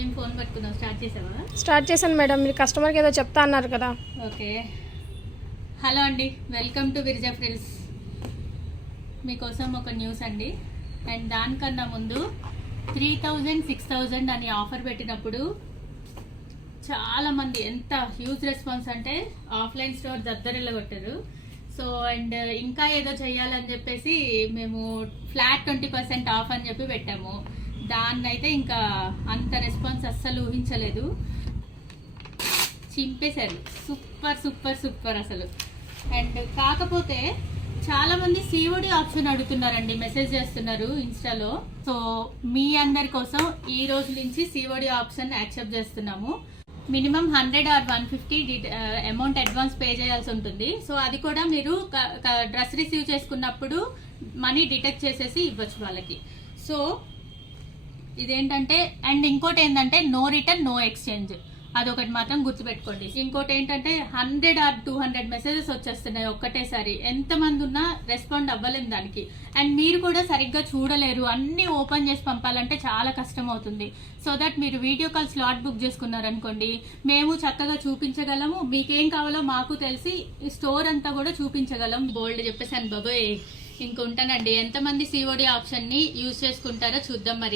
ఏం ఫోన్ పట్టుకున్నావు? స్టార్ట్ చేసావా? స్టార్ట్ చేశాను మేడం. మీరు కస్టమర్కి ఏదో చెప్తా అన్నారు కదా. ఓకే. హలో అండి, వెల్కమ్ టు విరిజా ఫ్రిల్స్. మీకోసం ఒక న్యూస్ అండి. అండ్ దానికన్నా ముందు 3000 6000 అని ఆఫర్ పెట్టినప్పుడు చాలామంది ఎంత హ్యూజ్ రెస్పాన్స్ అంటే ఆఫ్లైన్ స్టోర్ దద్దరిల్లగొట్టారు. సో అండ్ ఇంకా ఏదో చెయ్యాలని చెప్పేసి మేము ఫ్లాట్ 20% ఆఫ్ అని చెప్పి పెట్టాము. దాన్ని అయితే ఇంకా అంత రెస్పాన్స్ అస్సలు ఊహించలేదు. చింపేశారు. సూపర్ సూపర్ సూపర్ అసలు. అండ్ కాకపోతే చాలా మంది సిఓడి ఆప్షన్ అడుగుతున్నారండి, మెసేజ్ చేస్తున్నారు ఇన్స్టాలో. సో మీ అందరి కోసం ఈ రోజు నుంచి సిఓడి ఆప్షన్ యాక్సెప్ట్ చేస్తున్నాము. Minimum 100 or 150 amount advance pay చేయాల్సి ఉంటుంది. సో అది కూడా మీరు డ్రెస్ రిసీవ్ చేసుకున్నప్పుడు మనీ డిటెక్ట్ చేసేసి ఇవ్వచ్చు వాళ్ళకి. సో ఇదేంటంటే, అండ్ ఇంకోటి ఏంటంటే నో రిటర్న్ నో ఎక్స్చేంజ్, అదొకటి మాత్రం గుర్తుపెట్టుకోండి. ఇంకోటి ఏంటంటే 100 or 200 మెసేజెస్ వచ్చేస్తున్నాయి ఒక్కటేసారి. ఎంతమంది ఉన్నా రెస్పాండ్ అవ్వలేము దానికి. అండ్ మీరు కూడా సరిగ్గా చూడలేరు, అన్ని ఓపెన్ చేసి పంపాలంటే చాలా కష్టం అవుతుంది. సో దట్ మీరు వీడియో కాల్ స్లాట్ బుక్ చేసుకున్నారనుకోండి, మేము చక్కగా చూపించగలము. మీకేం కావాలో మాకు తెలిసి స్టోర్ అంతా కూడా చూపించగలం. బోల్డ్ చెప్పేసాను బాబోయ్. ఇంకొంటానండి, ఎంతమంది సిఓడి ఆప్షన్ ని యూజ్ చేసుకుంటారో చూద్దాం మరి.